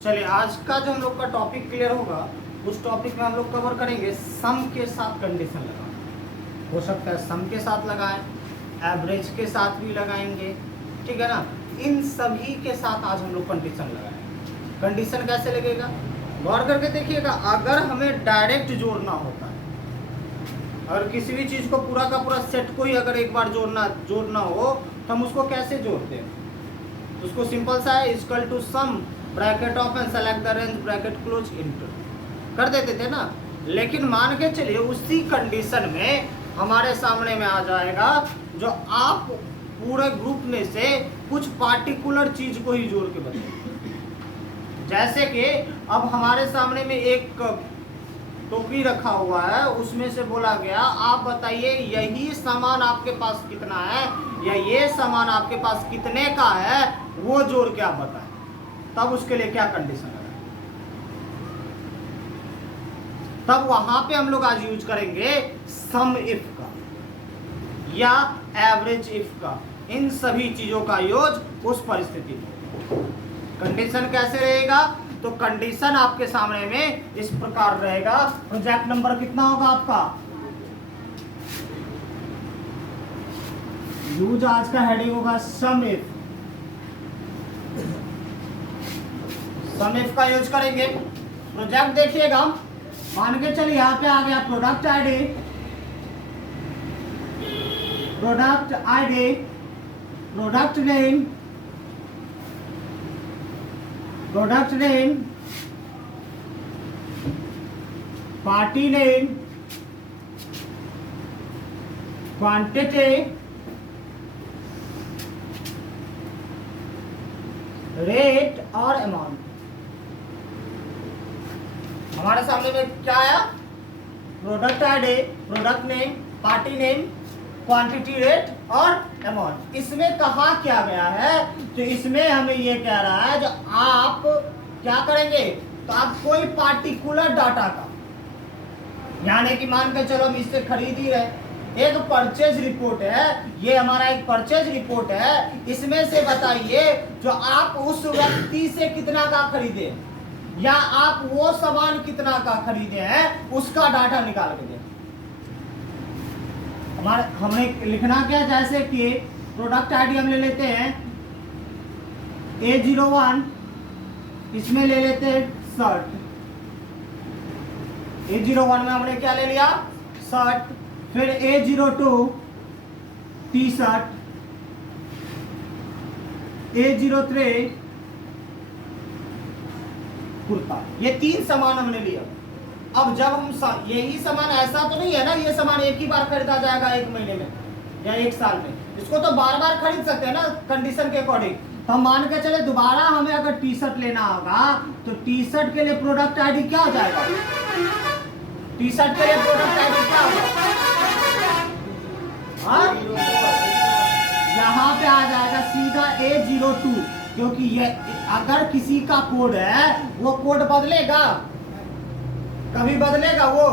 चलिए आज का जो हम लोग का टॉपिक क्लियर होगा, उस टॉपिक में हम लोग कवर करेंगे सम के साथ कंडीशन लगाना। हो सकता है सम के साथ लगाएं, एवरेज के साथ भी लगाएंगे, ठीक है ना। इन सभी के साथ आज हम लोग कंडीशन लगाएंगे। कंडीशन कैसे लगेगा, गौर करके देखिएगा। अगर हमें डायरेक्ट जोड़ना होता है, अगर किसी भी चीज़ को पूरा का पूरा सेट को ही अगर एक बार जोड़ना हो तो हम उसको कैसे जोड़ते हैं? उसको सिंपल सा है, equal to sum bracket of and select the range bracket close into कर देते थे ना। लेकिन मान के चलिए उसी कंडीशन में हमारे सामने में आ जाएगा जो आप पूरे ग्रुप में से कुछ पार्टिकुलर चीज को ही जोड़ के बताइए। जैसे कि अब हमारे सामने में एक टोकरी रखा हुआ है, उसमें से बोला गया आप बताइए यही सामान आपके पास कितना है या ये सामान आपके पास कितने का है, वो जोड़ के आप बताएं। तब उसके लिए क्या कंडीशन है, तब वहां पे हम लोग आज यूज करेंगे सम इफ का या एवरेज इफ का। इन सभी चीजों का यूज उस परिस्थिति में। कंडीशन कैसे रहेगा, तो कंडीशन आपके सामने में इस प्रकार रहेगा। प्रोजेक्ट नंबर कितना होगा आपका, यूज आज का हेडिंग होगा सम इफ। सम इफ का यूज करेंगे। प्रोजेक्ट देखिएगा, मान के चलिए यहाँ पे आ गया product ID, product ID, product name, product name, party name, quantity, rate और अमाउंट। हमारे सामने में क्या आया, product ID, product name, party name, quantity, rate और अमाउंट। इसमें कहा क्या गया है, तो इसमें हमें ये कह रहा है जो आप क्या करेंगे, तो आप कोई पार्टिकुलर डाटा का, यानी कि मान के चलो हम इससे खरीद ही रहे, एक परचेज रिपोर्ट है, ये हमारा एक परचेज रिपोर्ट है, इसमें से बताइए जो आप उस व्यक्ति से कितना का खरीदे या आप वो सामान कितना का खरीदे हैं, उसका डाटा निकाल के दें। हमारे हमने लिखना क्या, जैसे कि प्रोडक्ट आईडी हम ले लेते हैं A01, इसमें ले लेते हैं शर्ट। A01 में हमने क्या ले लिया, शर्ट। फिर A02 T shirt, A03 kurta. ये तीन सामान हमने लिया। अब जब हम यही सामान ऐसा तो नहीं है ना, ये सामान एक ही बार खरीदा जाएगा एक महीने में या एक साल में, इसको तो बार बार खरीद सकते हैं ना कंडीशन के अकॉर्डिंग। तो हम मान के चले दोबारा हमें अगर टी शर्ट लेना होगा तो टी शर्ट के लिए प्रोडक्ट आईडी क्या हो जाएगा, टी शर्ट के लिए प्रोडक्ट आईडी क्या होगा, यहाँ पे आ जाएगा सीधा A02, क्योंकि ये अगर किसी का कोड है वो कोड बदलेगा, कभी बदलेगा, वो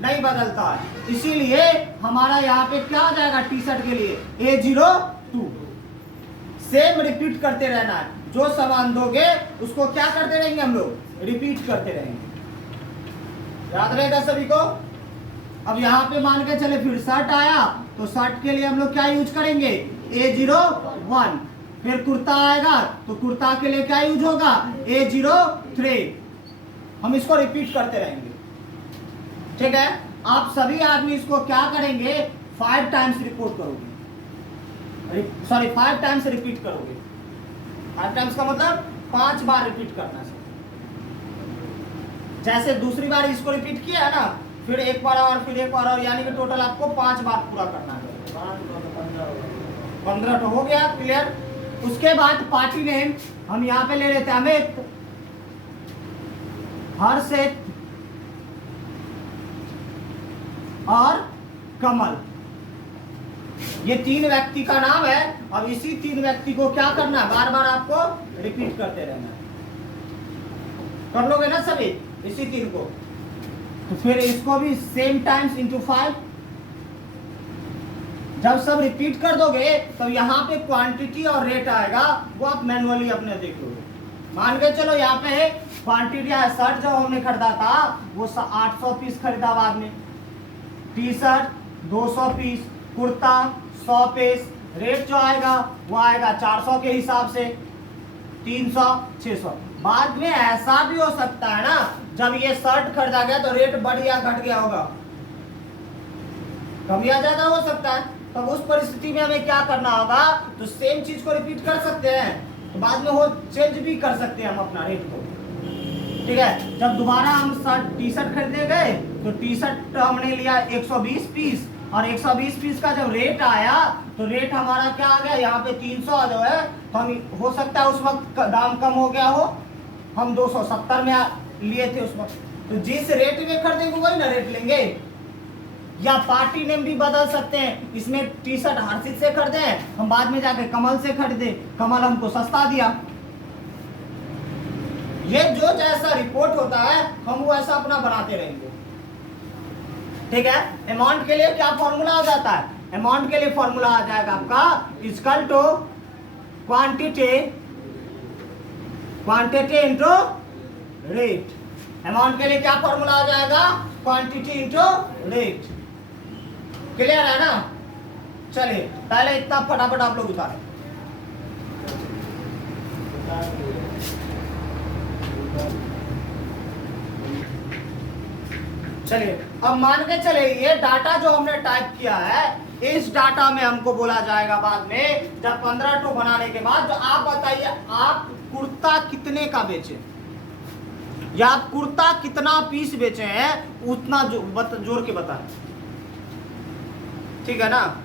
नहीं बदलता है। इसीलिए हमारा यहाँ पे क्या आ जाएगा, टी शर्ट के लिए A02। सेम रिपीट करते रहना है, जो सामान दोगे उसको क्या करते रहेंगे हम लोग, रिपीट करते रहेंगे। याद रहेगा सभी को। अब यहाँ पे मान के चले फिर शर्ट आया, तो शर्ट के लिए हम लोग क्या यूज करेंगे, A01। फिर कुर्ता आएगा तो कुर्ता के लिए क्या यूज होगा, A03। हम इसको रिपीट करते रहेंगे, ठीक है। आप सभी आदमी इसको क्या करेंगे, 5 टाइम्स रिपोर्ट करोगे, सॉरी 5 टाइम्स रिपीट करोगे। 5 टाइम्स का मतलब 5 बार रिपीट करना है। जैसे दूसरी बार इसको रिपीट किया है ना, फिर एक बार और फिर एक बार और, यानी कि टोटल आपको 5 बार पूरा करना है। 15 तो हो गया क्लियर। उसके बाद पार्टी नेम हम यहाँ पे ले लेते हैं, हमें हर्षित और कमल, ये 3 व्यक्ति का नाम है। अब इसी 3 व्यक्ति को क्या करना है, बार बार आपको रिपीट करते रहना है। कर लोगे ना सभी इसी 3 को, तो फिर इसको भी सेम टाइम्स इंटू 5। जब सब रिपीट कर दोगे तो यहाँ पे क्वांटिटी और रेट आएगा, वो आप मैनुअली अपने देख लोगे। मान के चलो यहाँ पे क्वांटिटी है शर्ट जो हमने खरीदा था वो 800 पीस खरीदा, बाद में T shirt 200 piece, kurta 100 piece, rate जो आएगा वो आएगा 400 के हिसाब से, 300, 600। बाद में ऐसा भी हो सकता है ना, जब ये शर्ट खरीदा गया तो रेट बढ़ या घट गया होगा, कम या ज्यादा हो सकता है। तब उस परिस्थिति में हमें क्या करना होगा, तो सेम चीज को रिपीट कर सकते हैं, तो बाद में वो चेंज भी कर सकते हैं हम अपना रेट को। ठीक है, जब दोबारा हम टी शर्ट खरीदने गए तो टी शर्ट हमने लिया 120 पीस, और 120 पीस का जब रेट आया तो रेट हमारा क्या आ गया, यहाँ पे 300 जो है, तो हम हो सकता है उस वक्त दाम कम हो गया हो, हम 270 में लिए थे उस वक्त, तो जिस रेट में खरीदेंगे वही ना रेट लेंगे। या पार्टी नेम भी बदल सकते हैं, इसमें टी शर्ट हर्षित से खरीदे हम बाद में जाके कमल से खरीदे, कमल हमको सस्ता दिया। ये जो जैसा रिपोर्ट होता है हम वो ऐसा अपना बनाते रहेंगे। ठीक है, अमाउंट के लिए क्या फॉर्मूला आ जाता है, अमाउंट के लिए फॉर्मूला आ जाएगा आपका equal to quantity into rate. Amount के लिए क्या फॉर्मूला आ जाएगा, क्वांटिटी इंटू रेट। क्लियर है ना? चलिए पहले इतना फटाफट आप लोग उतारें। चलिए अब मान के चले ये डाटा जो हमने टाइप किया है, इस डाटा में हमको बोला जाएगा बाद में, जब 15 टू बनाने के बाद, जो आप बताइए आप कुर्ता कितने का बेचे, या आप कुर्ता कितना पीस बेचे हैं, उतना जोड़ के बताएं। ठीक है ना?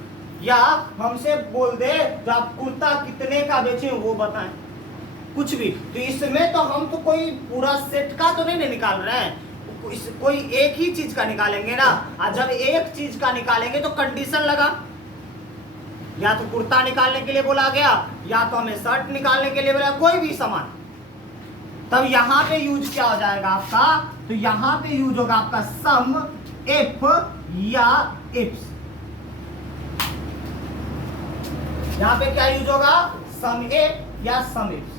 या हमसे बोल दे जब आप कुर्ता कितने का बेचे वो बताएं, कुछ भी। तो इसमें तो हम तो कोई पूरा सेट का तो नहीं निकाल रहे हैं, कोई एक ही चीज का निकालेंगे ना। और जब एक चीज का निकालेंगे तो कंडीशन लगा, या तो कुर्ता निकालने के लिए बोला गया, या तो हमें शर्ट निकालने के लिए बोला, कोई भी सामान। तब यहाँ पे यूज क्या हो जाएगा आपका, तो यहाँ पे यूज होगा आपका सम इफ या इफ्स। यहाँ पे क्या यूज होगा, सम इफ या सम इफ्स।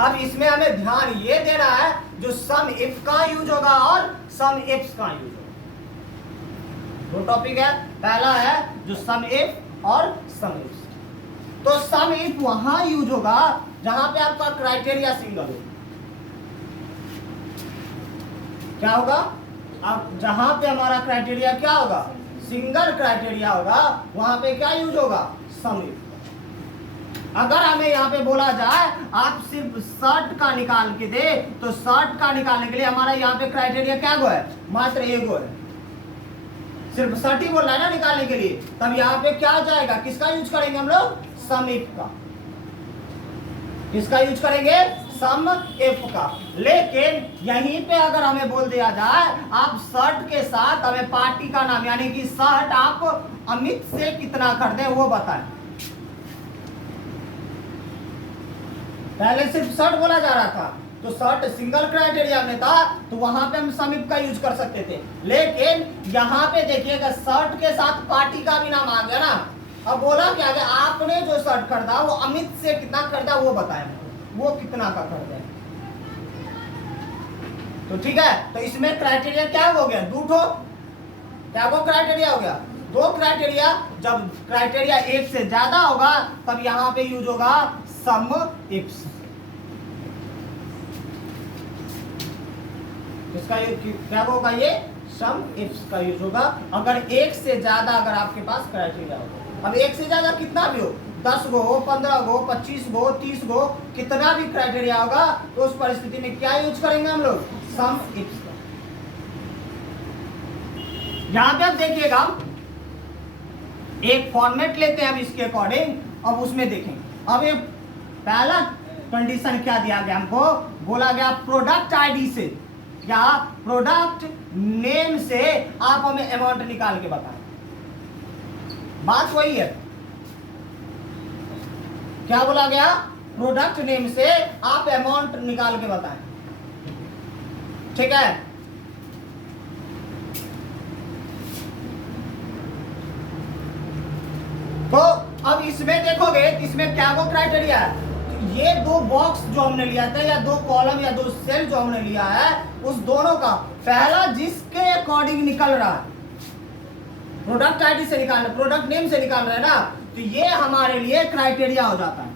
अब इसमें हमें ध्यान ये देना है, जो सम इफ का यूज होगा और सम इफ्स का यूज होगा। दो टॉपिक है, पहला है जो सम इफ और सम इफ्स। तो सम इफ वहां यूज होगा जहां पे आपका क्राइटेरिया सिंगल हो। क्या होगा, अब जहां पे हमारा क्राइटेरिया क्या होगा, सिंगल क्राइटेरिया होगा, वहां पे क्या यूज होगा, सम इफ। अगर हमें यहाँ पे बोला जाए आप सिर्फ शर्ट का निकाल के दे, तो शर्ट का निकालने के लिए हमारा यहाँ पे क्राइटेरिया क्या गो है, मात्र एक गो है, सिर्फ शर्ट ही बोल रहा है ना निकालने के लिए। तब यहाँ पे क्या जाएगा, किसका यूज करेंगे हम लोग, सम इफ का। किसका यूज करेंगे, सम इफ का। लेकिन यहीं पे अगर हमें बोल दिया जाए आप शर्ट के साथ हमें पार्टी का नाम, यानी कि शर्ट आप अमित से कितना खरीदे वो बताएं। पहले सिर्फ शर्ट बोला जा रहा था, तो शर्ट सिंगल क्राइटेरिया में था, तो वहां पे हम सम इफ का यूज कर सकते थे। लेकिन यहाँ पे देखिएगा शर्ट के साथ पार्टी का भी नाम आ गया ना। अब बोला क्या गया, आपने जो शर्ट खरीदा वो अमित से कितना खरीदा वो बताएं, वो कितना का खरीदा। तो ठीक है, तो इसमें क्राइटेरिया क्या हो गया, दो ठो क्या वो क्राइटेरिया हो गया, दो क्राइटेरिया। जब क्राइटेरिया एक से ज्यादा होगा तब यहाँ पे यूज होगा सम इफ्स। इसका क्या होगा, ये सम इफ्स का यूज होगा अगर एक से ज्यादा अगर आपके पास क्राइटेरिया होगा। अब एक से ज्यादा कितना भी हो, 10 गो हो, 15 गो, 25 गो, 30 गो, कितना भी क्राइटेरिया होगा, तो उस परिस्थिति में क्या यूज करेंगे हम लोग, सम इफ्स का। यहां पे आप देखिएगा एक फॉर्मेट लेते हैं हम इसके अकॉर्डिंग, अब उसमें देखेंगे। अब ये पहला कंडीशन क्या दिया गया हमको, बोला गया प्रोडक्ट आईडी से या प्रोडक्ट नेम से आप हमें अमाउंट निकाल के बताएं। बात वही है, क्या बोला गया, प्रोडक्ट नेम से आप अमाउंट निकाल के बताएं। ठीक है, तो अब इसमें देखोगे इसमें क्या वो क्राइटेरिया है, ये दो बॉक्स जो हमने लिया था या दो कॉलम या दो सेल जो हमने लिया है, उस दोनों का पहला जिसके अकॉर्डिंग निकल रहा है, प्रोडक्ट आईडी से निकाल रहे, प्रोडक्ट नेम से निकाल रहे हैं ना, तो ये हमारे लिए क्राइटेरिया हो जाता है।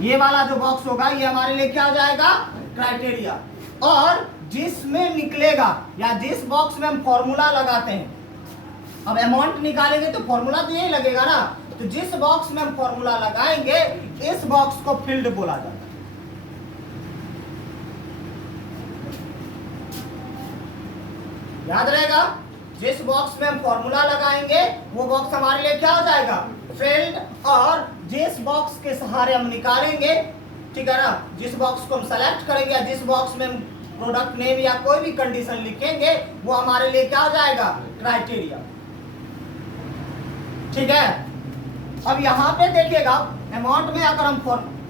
ये वाला जो बॉक्स होगा ये हमारे लिए क्या हो जाएगा, क्राइटेरिया। और जिसमें निकलेगा या जिस बॉक्स में हम फॉर्मूला लगाते हैं, अब अमाउंट निकालेंगे तो फॉर्मूला तो यही लगेगा ना, तो जिस बॉक्स में हम फॉर्मूला लगाएंगे इस बॉक्स को फील्ड बोला जाता है। याद रहेगा, जिस बॉक्स में हम फॉर्मूला लगाएंगे वो बॉक्स हमारे लिए क्या हो जाएगा, फील्ड। और जिस बॉक्स के सहारे हम निकालेंगे, ठीक है ना, जिस बॉक्स को हम सेलेक्ट करेंगे या जिस बॉक्स में हम प्रोडक्ट नेम या कोई भी कंडीशन लिखेंगे वो हमारे लिए क्या हो जाएगा, क्राइटेरिया। ठीक है। अब यहाँ पे देखिएगा, अमाउंट में अगर हम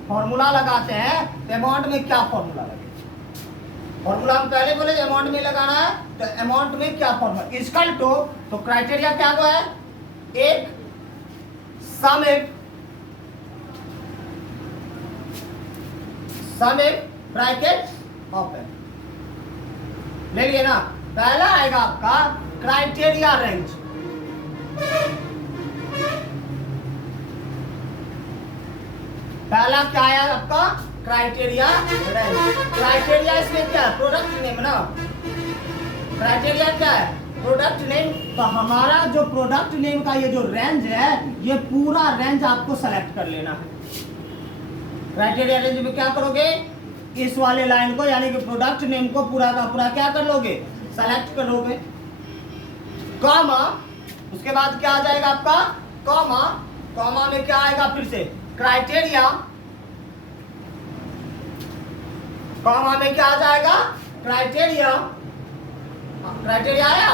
फॉर्मूला लगाते हैं तो अमाउंट में क्या फॉर्मूला लगेगा, फॉर्मूला हम पहले बोले अमाउंट में लगाना है, तो अमाउंट में क्या फॉर्मूला, इक्वल टू, तो क्राइटेरिया क्या हुआ है, एक सम एक ब्रैकेट ओपन, ले लिए ना। पहला आएगा आपका क्राइटेरिया रेंज, पहला क्या आया आपका, क्राइटेरिया रेंज। क्राइटेरिया इसमें क्या है, प्रोडक्ट नेम ना, क्राइटेरिया क्या है, प्रोडक्ट नेम। तो हमारा जो प्रोडक्ट नेम का ये जो रेंज है, ये पूरा रेंज आपको सेलेक्ट कर लेना है। क्राइटेरिया रेंज में क्या करोगे, इस वाले लाइन को यानी कि प्रोडक्ट नेम को पूरा का पूरा क्या कर लोगे, सेलेक्ट कर लोगे, कॉमा, उसके बाद क्या आ जाएगा आपका, कॉमा, कॉमा में क्या आएगा फिर से क्राइटेरिया, कॉमा में क्या आ जाएगा, क्राइटेरिया, क्राइटेरिया आया।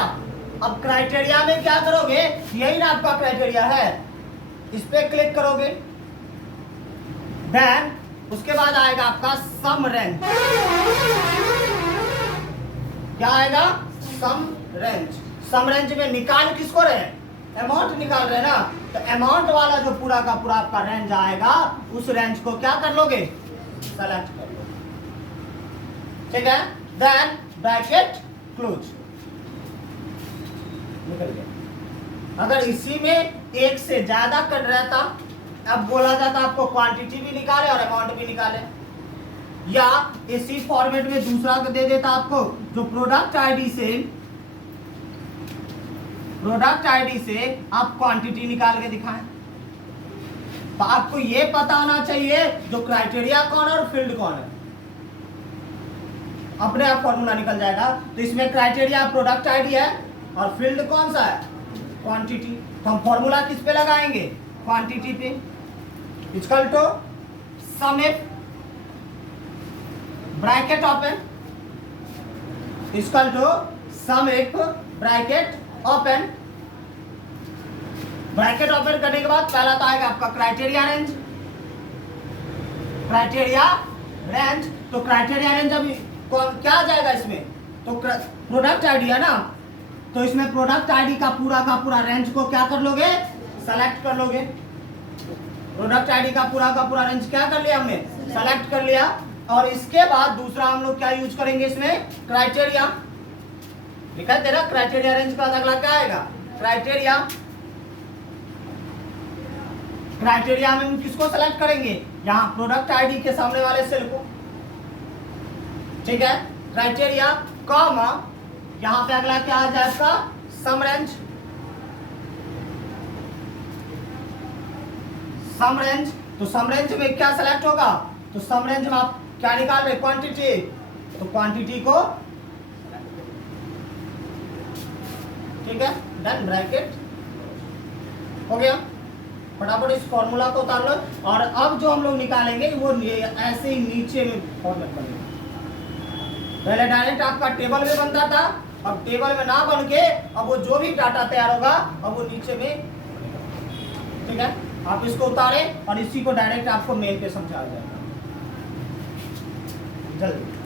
अब क्राइटेरिया में क्या करोगे, यही ना आपका क्राइटेरिया है, इस पे क्लिक करोगे, देन उसके बाद आएगा आपका सम रेंज, क्या आएगा, सम रेंज। सम रेंज में निकाल किसको रहे हैं, अमाउंट निकाल रहे हैं ना, तो अमाउंट वाला जो पूरा का पूरा आपका रेंज आएगा, उस रेंज को क्या कर लोगे, सेलेक्ट कर लो। ठीक है, देन ब्रैकेट क्लोज, निकल गया। अगर इसी में एक से ज्यादा कर रहता, अब बोला जाता आपको क्वांटिटी भी निकाले और अमाउंट भी निकाले, या इसी फॉर्मेट में दूसरा दे देता आपको, जो प्रोडक्ट आईडी से आप क्वांटिटी निकाल के दिखाएं। तो आपको ये पता होना चाहिए जो क्राइटेरिया कौन है और फील्ड कौन है, अपने आप फॉर्मूला निकल जाएगा। तो इसमें क्राइटेरिया प्रोडक्ट आईडी है और फील्ड कौन सा है, क्वांटिटी। तो हम फॉर्मूला किस पे लगाएंगे, क्वांटिटी पे, equal to sum if bracket open, equal to sum if bracket open. Bracket open करने के बाद पहला तो आएगा आपका क्राइटेरिया रेंज, क्राइटेरिया रेंज। तो क्राइटेरिया रेंज अभी कौन क्या आ जाएगा इसमें, तो प्रोडक्ट आईडी है ना, तो इसमें प्रोडक्ट आईडी का पूरा रेंज को क्या कर लोगे, सेलेक्ट कर लोगे। प्रोडक्ट आईडी का पूरा रेंज क्या कर लिया हमने, सेलेक्ट कर लिया। और इसके बाद दूसरा हम लोग क्या यूज करेंगे इसमें, क्राइटेरिया। लिखा है तेरा क्राइटेरिया रेंज का अगला क्या आएगा, क्राइटेरिया। क्राइटेरिया में हम किसको सेलेक्ट करेंगे, यहाँ प्रोडक्ट आईडी के सामने वाले सेल को। ठीक है, क्राइटेरिया कॉमा, यहाँ पे अगला क्या आ जाए आपका, सम रेंज। सम रेंज, तो सम रेंज में क्या सेलेक्ट होगा, तो सम रेंज में आप क्या निकाल रहे, क्वांटिटी, तो क्वांटिटी को, ठीक है, डन, ब्रैकेट हो गया। फटाफट इस फॉर्मूला को उतार लो। और अब जो हम लोग निकालेंगे वो ऐसे ही नीचे में फॉर्मेट करेंगे। पहले डायरेक्ट आपका टेबल में बनता था, अब टेबल में ना बन के अब वो जो भी डाटा तैयार होगा अब वो नीचे में, ठीक है। आप इसको उतारें और इसी को डायरेक्ट आपको मेल पे समझाया जाएगा जल्दी।